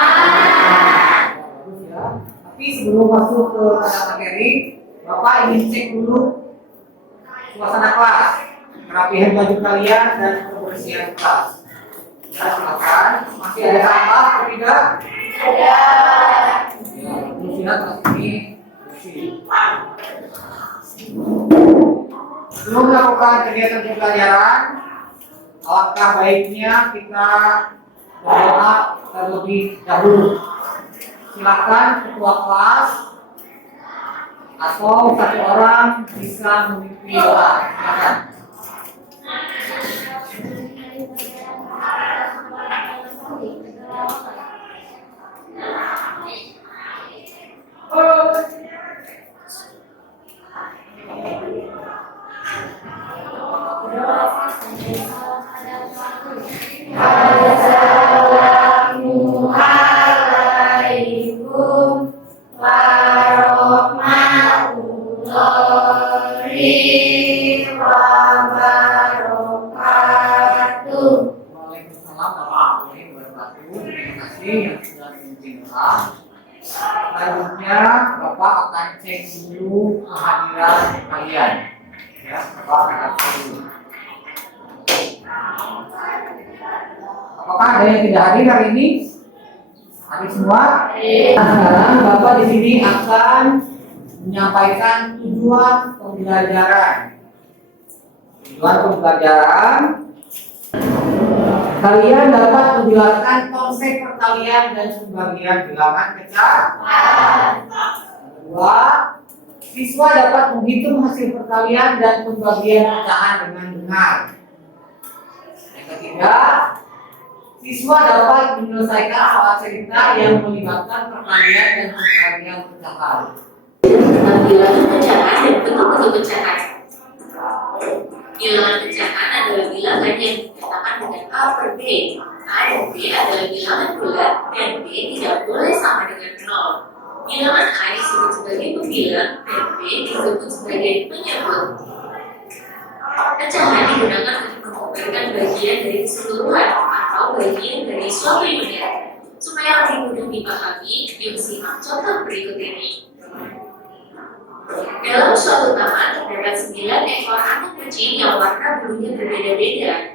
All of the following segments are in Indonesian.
Bagus ya. Tapi sebelum masuk ke pada materi, Bapak ingin cek dulu suasana kelas, kerapihan baju kalian dan kebersihan kelas. Ya, silakan. Masih ada sampah atau tidak? Ada. Ya, terus lihat kelas ini bersih. Sebelum melakukan kegiatan pembelajaran, alangkah baiknya kita berdoa terlebih dahulu. Silakan ketua kelas atau satu orang bisa memimpin doa. Silakan. Assalamualaikum warahmatullahi wabarakatuh. Waalaikumsalam warahmatullahi wabarakatuh. Terima kasih yang sudah memimpin doa. Selanjutnya Bapak akan cek dulu kehadiran kalian. Ya, Bapak akan cek dulu. Apakah ada yang tidak hadir hari ini? Hadir semua? Nah, sekarang Bapak di sini akan menyampaikan tujuan pembelajaran. Tujuan pembelajaran, kalian dapat menjelaskan konsep perkalian dan pembagian bilangan pecahan. Kedua, siswa dapat menghitung hasil perkalian dan pembagian pecahan dengan benar. Yang ketiga, siswa dapat menyelesaikan soal cerita yang melibatkan perkalian dan pembagian pecahan. Bilangan pecahan dan bentuk-bentuk pecahan. Bilangan pecahan adalah bilangan yang dikatakan dengan A per B. A dan B adalah bilangan bulat dan B tidak boleh sama dengan 0. Bilangan A disebut sebagai pembilang dan B disebut sebagai penyebut. Pecahan digunakan untuk menggambarkan bagian dari keseluruhan atau bagian dari suatu unit. Supaya lebih mudah dipahami, yuk simak contoh berikut ini. Dalam suatu taman terdapat 9 ekor anak kucing yang warna bulunya berbeda-beda.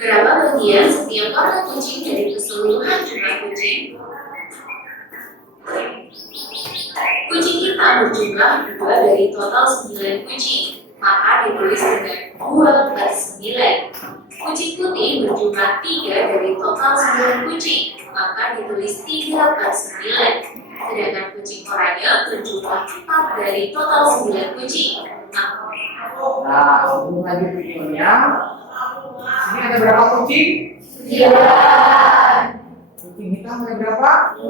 Berapa bagian setiap warna kucing dari keseluruhan jumlah kucing? Kucing hitam berjumlah 2 dari total 9 kucing, maka ditulis dengan 2 per 9. Kucing putih berjumlah 3 dari total 9 kucing, maka ditulis 3 per 9. Sedangkan kucing oranye berjumlah 4 dari total 9 kucing. Nah, sebelum lanjut videonya, ini ada berapa kucing? 9. Kucing hitam ada berapa? 2.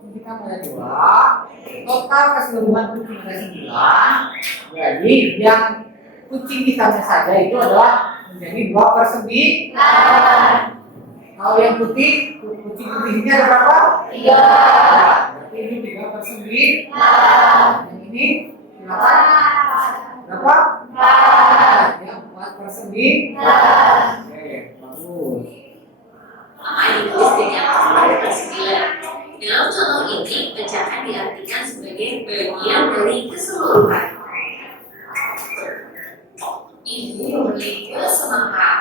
Kucing hitam ada 2. Total keseluruhan kucing ada 9. Jadi yang kucing hitamnya saja itu adalah menjadi 2 per 9. Kalau yang putih, kucing putihnya ada berapa? 3. Berarti ini 3 per 9. Yang ini silakan. Berapa? 4. Ya, 4 per 9. Oke, bagus. Maka ditulis dengan 4 per 9. Dalam contoh ini, pecahan diartikan sebagai bagian dari keseluruhan. Ibu membeli buah semangka.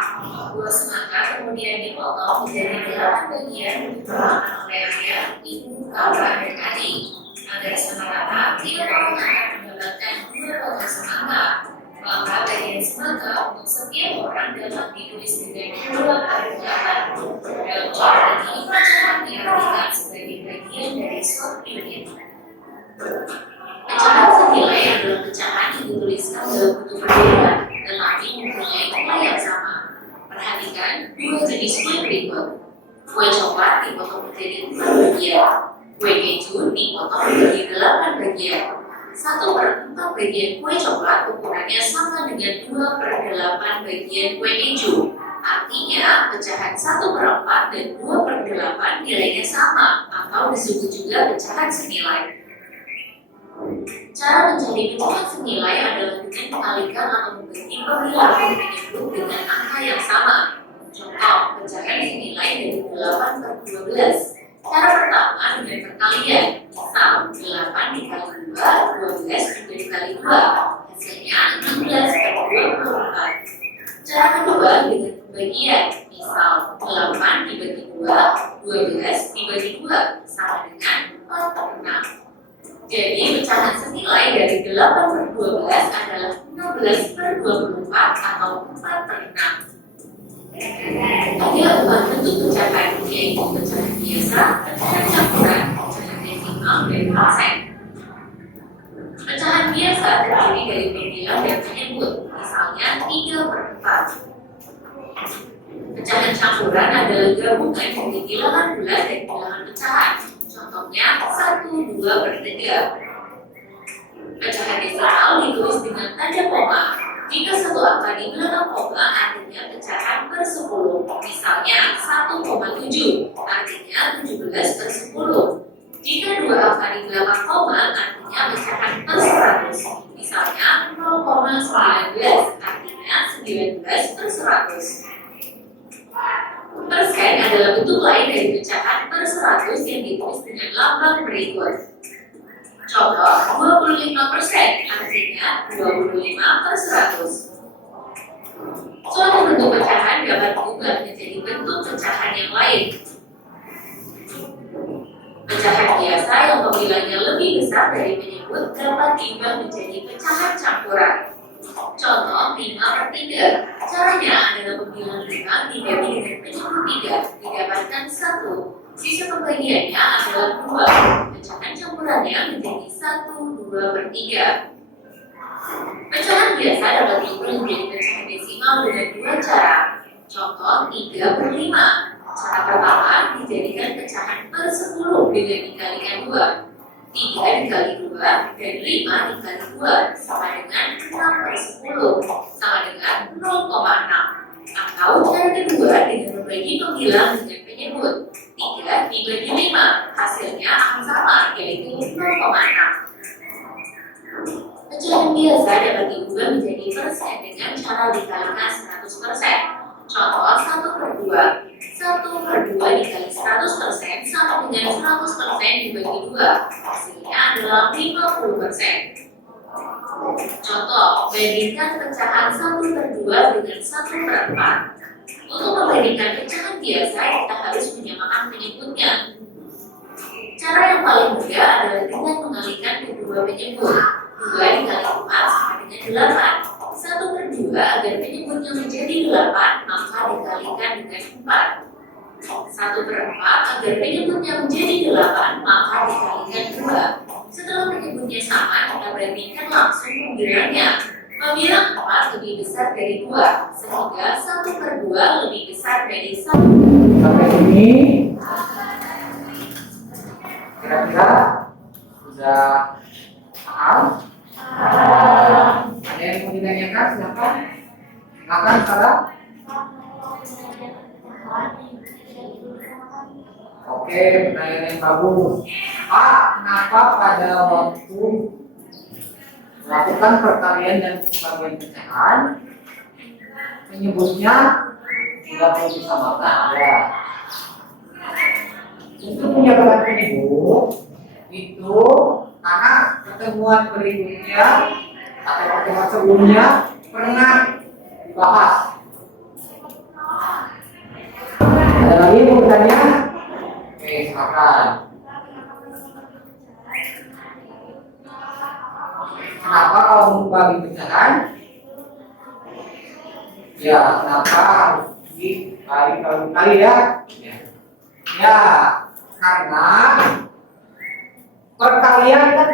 Buah semangka kemudian dipotong menjadi 8 bagian dimakan oleh ayah, ibu, kakak, dan adik. Agar sama rata, tiap orang akan mendapatkan 2 potong semangka. Maka bagian semangka untuk setiap orang dapat ditulis dengan 2 per 8. Dalam contoh ini, pecahan diartikan sebagai bagian dari suatu unit. Pecahan senilai adalah pecahan yang dituliskan dalam bentuk berbeda, tetapi mempunyai nilai yang sama. Perhatikan dua jenis kue berikut. Kue coklat dipotong menjadi 4 bagian. Kue keju dipotong menjadi 8 bagian. 1 per 4 bagian kue coklat ukurannya sama dengan 2 per 8 bagian kue keju. Artinya pecahan 1 per 4 dan 2 per 8 nilainya sama, atau disebut juga pecahan senilai. Cara mencari pecahan senilai adalah dengan mengalihkan atau membagi pembilangan penyebut dengan angka yang sama. Contoh, pecahan senilai dari 8/12. Cara pertama dengan perkalian. Misal 8 dikali 2, 12 juga dikali 2. Hasilnya 16/24. Cara kedua dengan pembagian. Misal 8 dibagi 2, 12 dibagi 2 sama dengan 4/6. Jadi pecahan senilai dari 8/12 adalah 16/24 atau 4/6. Ada 4 bentuk pecahan, yaitu pecahan biasa, pecahan campuran, pecahan desimal, dan persen. Pecahan biasa terdiri dari pembilang dan penyebut, misalnya 3/4. Pecahan campuran adalah gabungan dari bilangan bulat dan bilangan pecahan. Contohnya 1/2/3. Pecahan desimal ditulis dengan tanda koma. Jika satu angka di belakang koma artinya pecahan per 10. Misalnya 1,7 artinya 17/10. Jika dua angka di belakang koma artinya pecahan per 100. Misalnya 0,19 artinya 19/100. Persen adalah bentuk lain dari pecahan per 100 yang ditulis dengan lambang berikut. Contoh 25% artinya 25/100. Suatu bentuk pecahan dapat berubah menjadi bentuk pecahan yang lain. Pecahan biasa yang pembilangnya lebih besar dari penyebut dapat diubah menjadi pecahan campuran. Contoh 5/3. Caranya adalah pembilang 5 dibagi dengan penyebut 3 didapatkan 1. Sisa pembagiannya adalah 2. Pecahan campurannya menjadi 1/2/3. Pecahan biasa dapat diubah menjadi pecahan desimal dengan 2 cara. Contoh 3/5. Cara pertama dijadikan pecahan per 10 dengan dikalikan 2. 3 dikali 2 dan 5 dikali 2 sama dengan 6/10 sama dengan 0,6. Atau cara kedua dengan membagi pembilang dengan penyebut 3 dibagi 5, hasilnya akan sama, yaitu 0,6. Pecahan biasa dapat diubah menjadi persen dengan cara dikalikan 100%. Contoh 1/2. 1/2 dikali 100% sama dengan 100% dibagi 2. Hasilnya adalah 50%. Contoh, bandingkan pecahan 1/2 dengan 1/4. Untuk membandingkan pecahan biasa, kita harus menyamakan penyebutnya. Cara yang paling mudah adalah dengan mengalihkan kedua penyebut. 2 dikali 4 sama dengan 8. 1/2 agar penyebutnya menjadi 8, maka dikalikan dengan 4. 1/4 agar penyebutnya menjadi 8, maka dikalikan 2. Setelah penyebutnya sama, kita bandingkan langsung pembilangnya. Pembilang 4 lebih besar dari 2, sehingga 1/2 lebih besar dari 1. Sampai sini kira-kira sudah paham? Ada yang mau ditanyakan? Silakan. Silakan, Sarah. Oke, pertanyaan yang bagus. Pak, kenapa pada waktu melakukan perkalian dan pembagian pecahan menyebutnya tidak perlu disamakan? Ya. Untuk menyamakan penyebut itu karena pertemuan berikutnya atau pertemuan sebelumnya pernah dibahas. Ada lagi yang mau bertanya? Oke, silakan. Kenapa kalau membagi pecahan? Ya, kenapa harus dikali-kali ya? Ya, karena perkalian kan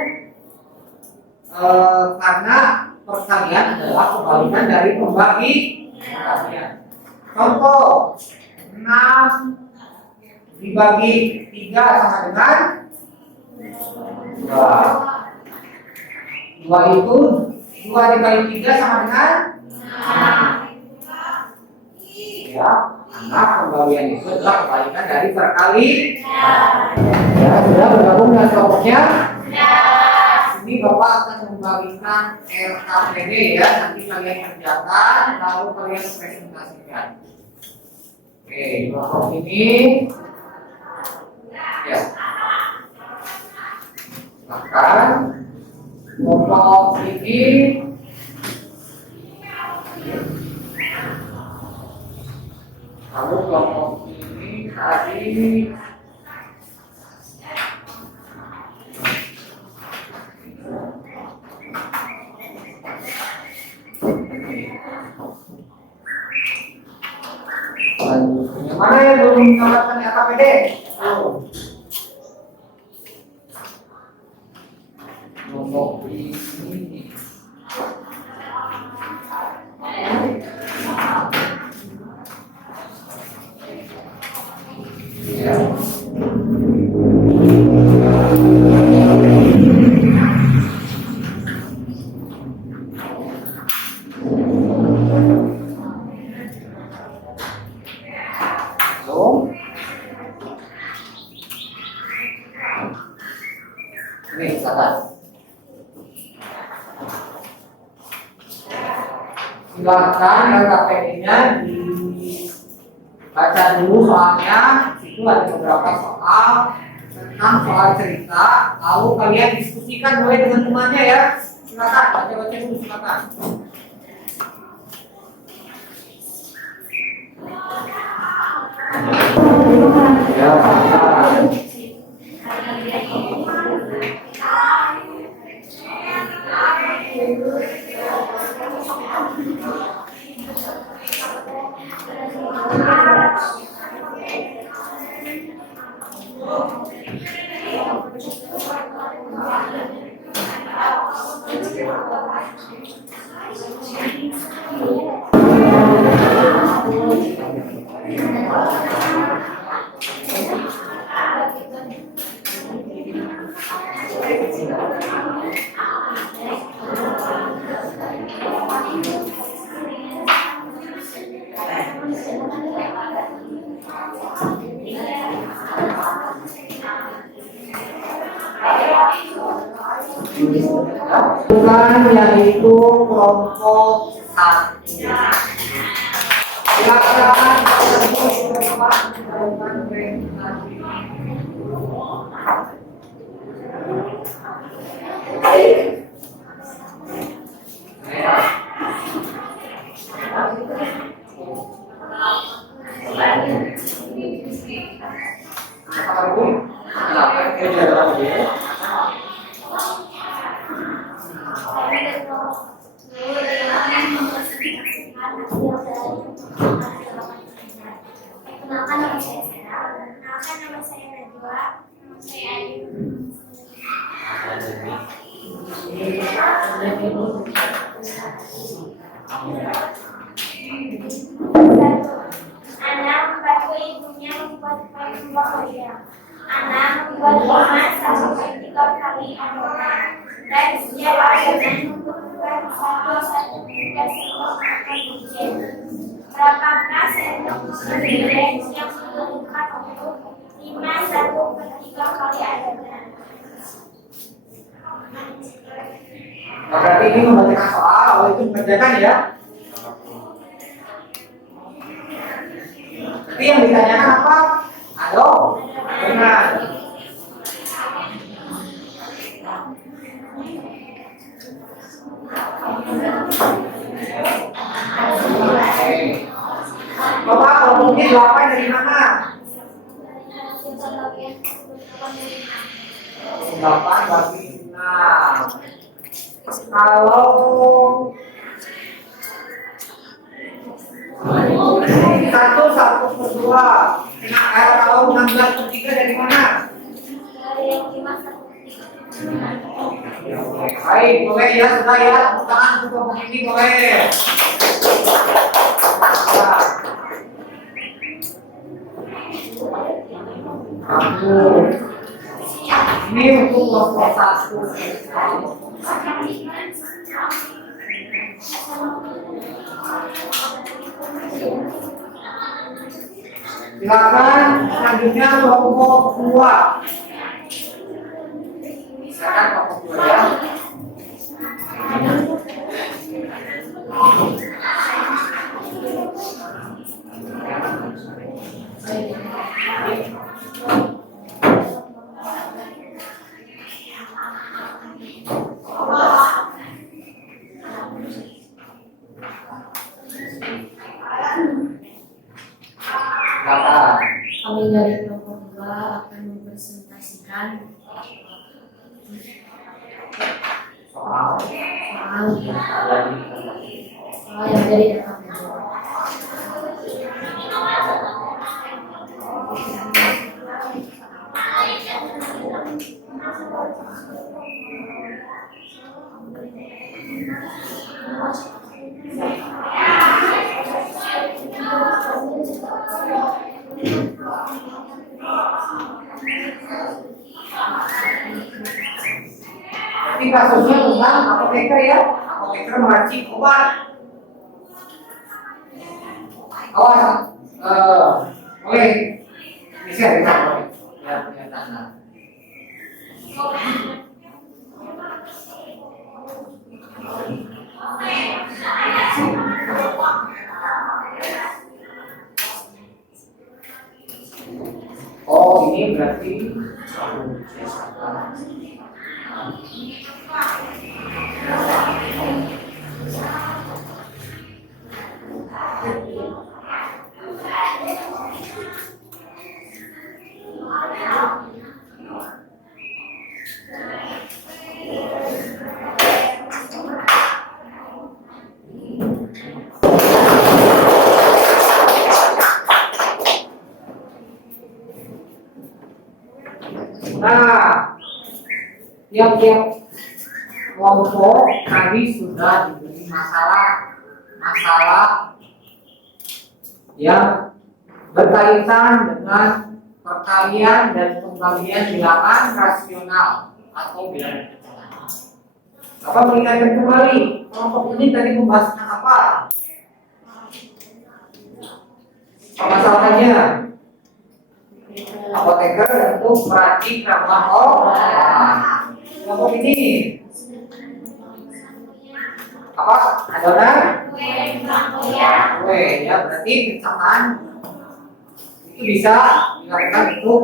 karena perkalian adalah kebalikan dari pembagi perkalian. Contoh 6 dibagi 3 sama dengan 2. 2 itu 2 dikali 3 sama dengan 6. Ya, karena pembagian itu adalah kebalikan dari perkalian. Ya, sudah bergabung dengan kelompoknya? Ini Bapak akan membagikan RKPD ya, nanti kalian kerjakan lalu kalian presentasikan. Oke, kelompok ini ya. Silakan kelompok ini lalu kelompok ini tadi yang mana yang belum mendapatkan LKPD? Kelompok ini. Ya. Ini silakan. Silakan LKPD-nya dibaca dulu soalnya. Itu ada beberapa soal tentang soal cerita. Lalu kalian diskusikan mulai dengan temannya ya. Silakan baca-baca dulu silakan. Ya, bukan yaitu kelompok 1. Silakan Kenalkan nama saya Sarah. Kenalkan nama saya Najwa. Nama saya Ayu. Anak membantu ibunya membuat kue loyang. Anak membuat emas sampai 3 kali adonan dan setiap adonan membutuhkan 1 hingga 10 makan biji. Berapakah sendok beriren yang membutuhkan untuk 5/1/3 kali adonan? Berarti ini membacakan soal, kalau itu mengerjakan ya. Tapi yang ditanyakan apa? Ayo, benar. Bapak, kalau mungkin jawaban dari mana? 8 bagi 6. Kalau 1/2. Kalau 16/3 dari mana? Baik, boleh ya, sudah ya. Tepuk tangan untuk kelompok ini boleh. Ini untuk kelompok 1. Silakan selanjutnya kelompok 2. Silakan kelompok 2 ya. Bapak akan mempresentasikan soal soal yang ada di yang ada di dalam buku. Ini kasusnya tentang apoteker ya, apoteker meracik obat. Awas, boleh bisa ya, ya tanda. Oh, ini berarti nah, tiap-tiap kelompok tadi sudah diberi masalah yang berkaitan dengan perkalian dan pembagian bilangan rasional atau bilangan pecahan. Bapak mengingatkan kembali, kelompok ini tadi membahas tentang apa? Masalahnya apoteker untuk meracik ramuan obat. Kelompok ini apa? Adonan? Kue ya, berarti pecahan itu bisa dilakukan untuk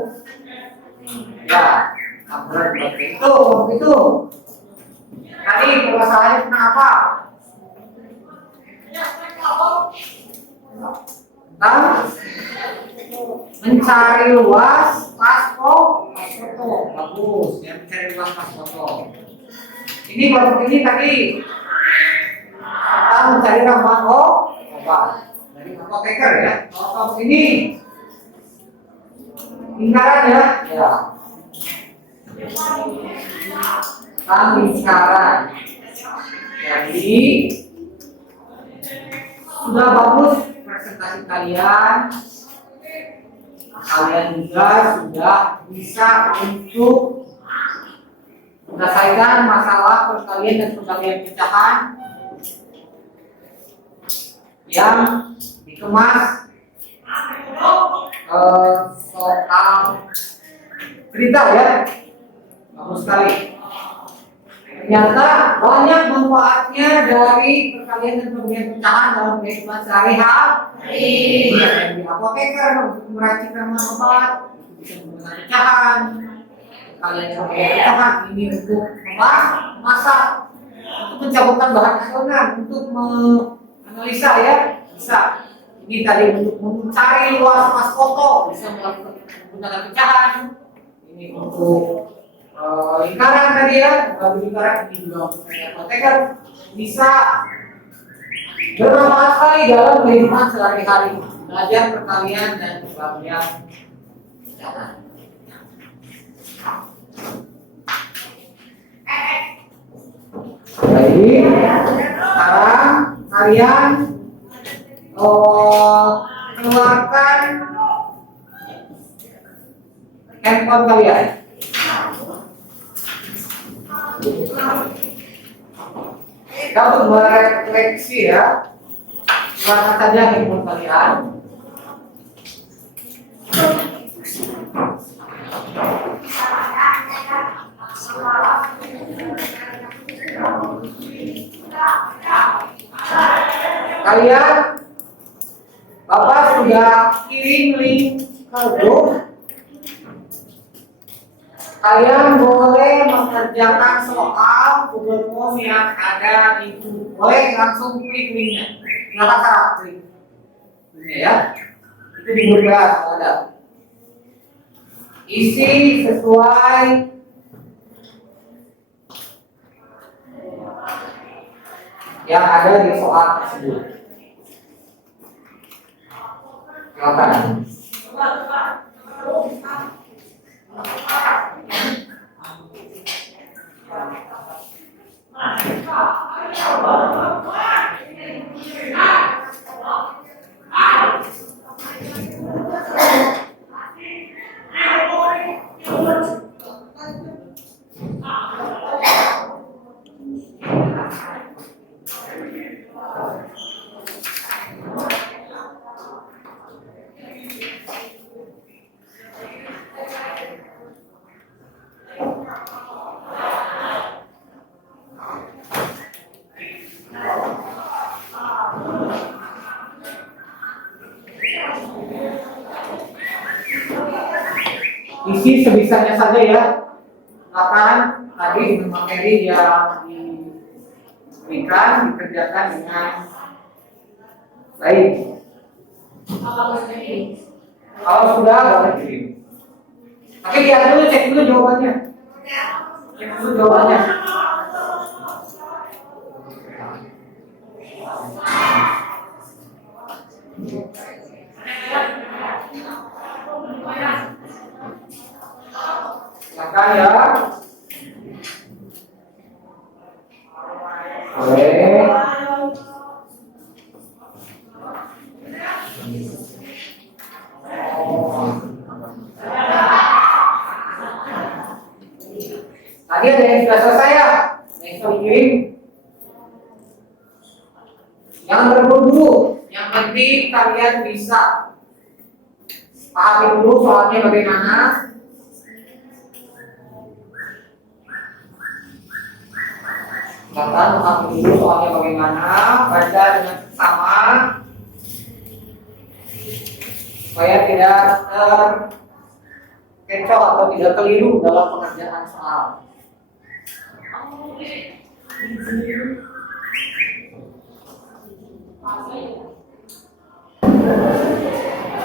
ya campuran seperti itu. Tadi permasalahannya tentang apa? Tentang mencari luas pas foto. Bagus, ya mencari luas pas foto. Ini kelompok ini tadi kita mencari ramuan obat dari apoteker ya. Kalau kelompok ini lingkarannya ya tentang lingkaran. Jadi sudah bagus presentasi kalian. Kalian juga sudah bisa untuk menyelesaikan masalah perkalian dan pembagian pecahan yang dikemas soal cerita ya. Bagus sekali. Ternyata banyak manfaatnya dari perkalian dan pembagian pecahan dalam kehidupan sehari-hari. Di apoteker untuk meracik ramuan obat, bisa menggunakan pecahan. Kalian pembagian pecahan ini untuk memasak, untuk mencampurkan bahan adonan, untuk menganalisa ya, bisa. Ini tadi untuk mencari luas pas foto, bisa menggunakan pecahan. Ini untuk lingkaran tadi ya, bagi lingkaran ini juga untuk apoteker bisa bermanfaat sekali dalam kehidupan sehari-hari, belajar perkalian dan pembagian pecahan. Jadi sekarang kalian keluarkan handphone kalian. Kita untuk merefleksi ya, keluarkan saja handphone kalian. Kalian, Bapak sudah kirim link ke grup. Kalian boleh mengerjakan soal Google Form yang ada di grup. Boleh langsung klik linknya. Silakan Sarah, klik linknya ya. Itu di grup ya, ada. Isi sesuai yang ada di soal tersebut. Silakan. Isi sebisanya saja ya. Silakan tadi dengan materi yang diberikan dikerjakan dengan baik. Kalau sudah boleh kirim. Tapi lihat dulu, cek dulu jawabannya. Cek dulu jawabannya. Silakan ya. Boleh. Tadi ada yang sudah selesai ya? Yang sudah dikirim. Yang berburu, yang penting kalian bisa pahami dulu soalnya bagaimana. Silakan pahami dulu soalnya bagaimana. Baca dengan sama supaya tidak terkecoh atau tidak keliru dalam pengerjaan soal.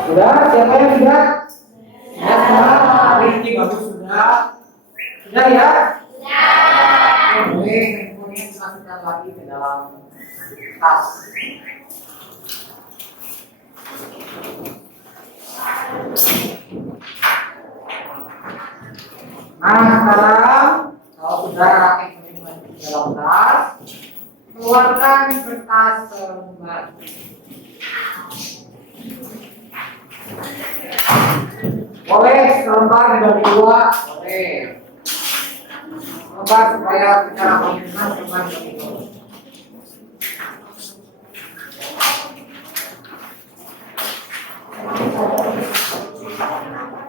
Sudah, siapa yang sudah? Sudah, Rifki bagus sudah. Sudah ya? Sudah. Boleh, handphonenya dimasukkan lagi ke dalam tas. Nah, sekarang kalau sudah handphonenya di dalam tas, keluarkan kertas selembar. Boleh selembar dibagi dua, boleh. Selembar supaya secara komitmen selembar dibagi dua.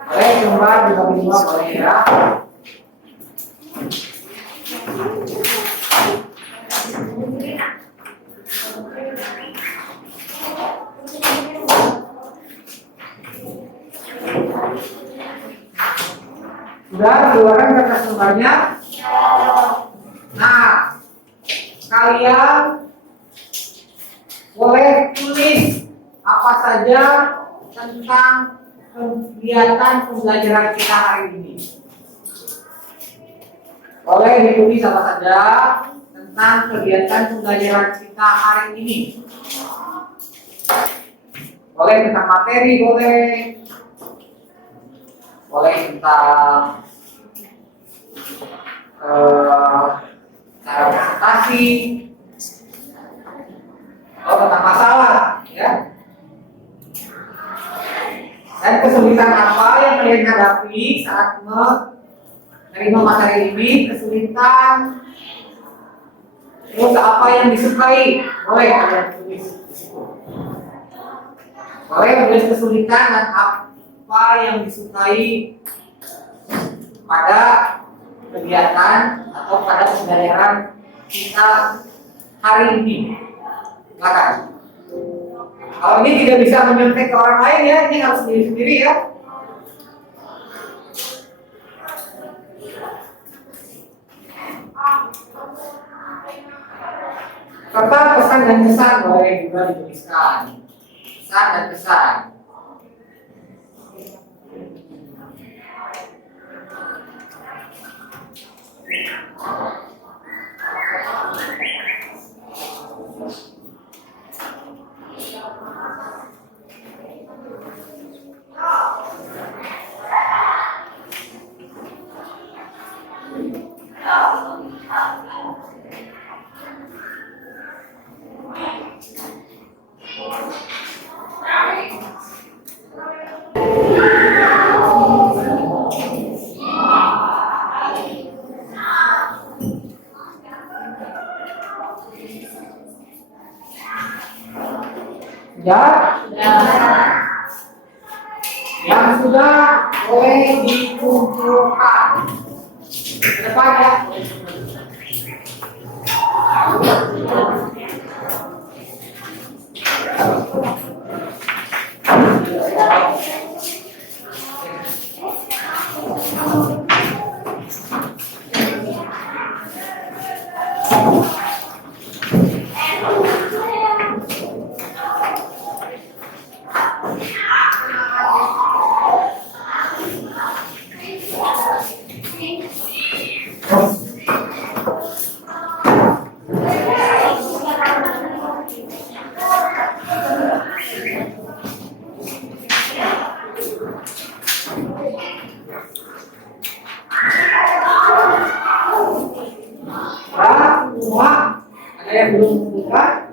Boleh selembar dibagi dua, boleh ya. Sudah keluarkan kertas lembarnya. Nah, kalian boleh tulis apa saja tentang kegiatan pembelajaran kita hari ini. Boleh ditulis apa saja tentang kegiatan pembelajaran kita hari ini. Boleh tentang materi, boleh. Boleh tentang cara presentasi, tentang masalah, ya. Dan kesulitan apa yang kalian hadapi saat menerima materi ini, kesulitan, terus apa yang disukai, boleh kalian tulis di situ. Boleh tulis kesulitan dan apa yang disukai pada kegiatan atau pada pembelajaran kita hari ini. Silakan. Kalau ini tidak bisa menyontek ke orang lain ya, ini harus sendiri-sendiri ya. Serta pesan dan kesan boleh juga dituliskan. Pesan dan kesan. Ya? Yang sudah boleh dikumpulkan. Ke depan ya. Semua ada yang belum mengumpulkan?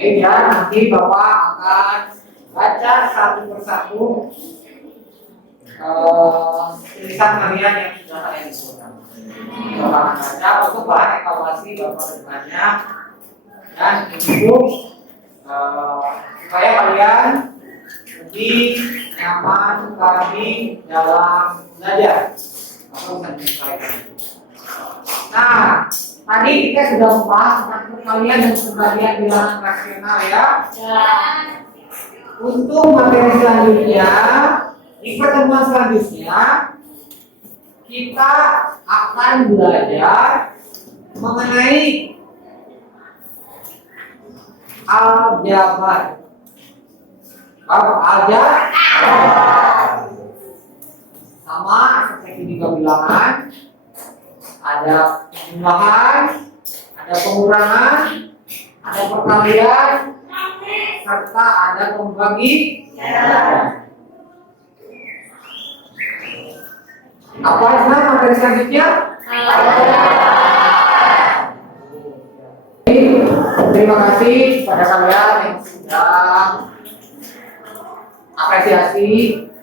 Ya, nanti Bapak akan baca satu persatu tulisan kalian yang sudah kalian kumpulkan. Bapak akan baca untuk bahan evaluasi Bapak kedepannya dan untuk supaya kalian lebih nyaman lagi dalam belajar. Bapak bisa menyesuaikan. Nah, tadi kita sudah membahas tentang perkalian dan pembagian bilangan rasional ya. Untuk materi selanjutnya, di pertemuan selanjutnya kita akan belajar mengenai aljabar. Aljabar sama seperti tiga bilangan. Ada penjumlahan, ada pengurangan, ada perkalian, serta ada pembagian. Apa Islam materi selanjutnya? Terima kasih kepada kalian yang sudah apresiasi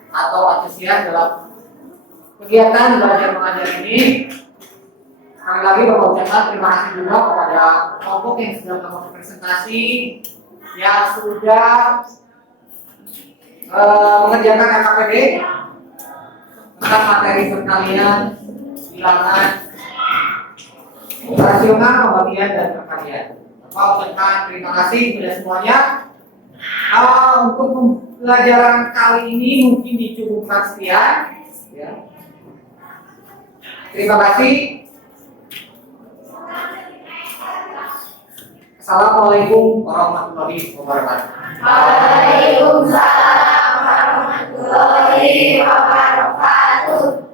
atau antusias dalam kegiatan belajar mengajar ini. Sekali lagi Bapak ucapkan terima kasih juga kepada kelompok yang sudah melakukan presentasi, yang sudah mengerjakan LKPD tentang materi perkalian, bilangan, rasional, pembagian, dan perkalian. Bapak ucapkan terima kasih kepada semuanya. Untuk pembelajaran kali ini mungkin dicukupkan sekian. Ya. Terima kasih. Assalamualaikum warahmatullahi wabarakatuh. Waalaikumsalam warahmatullahi wabarakatuh.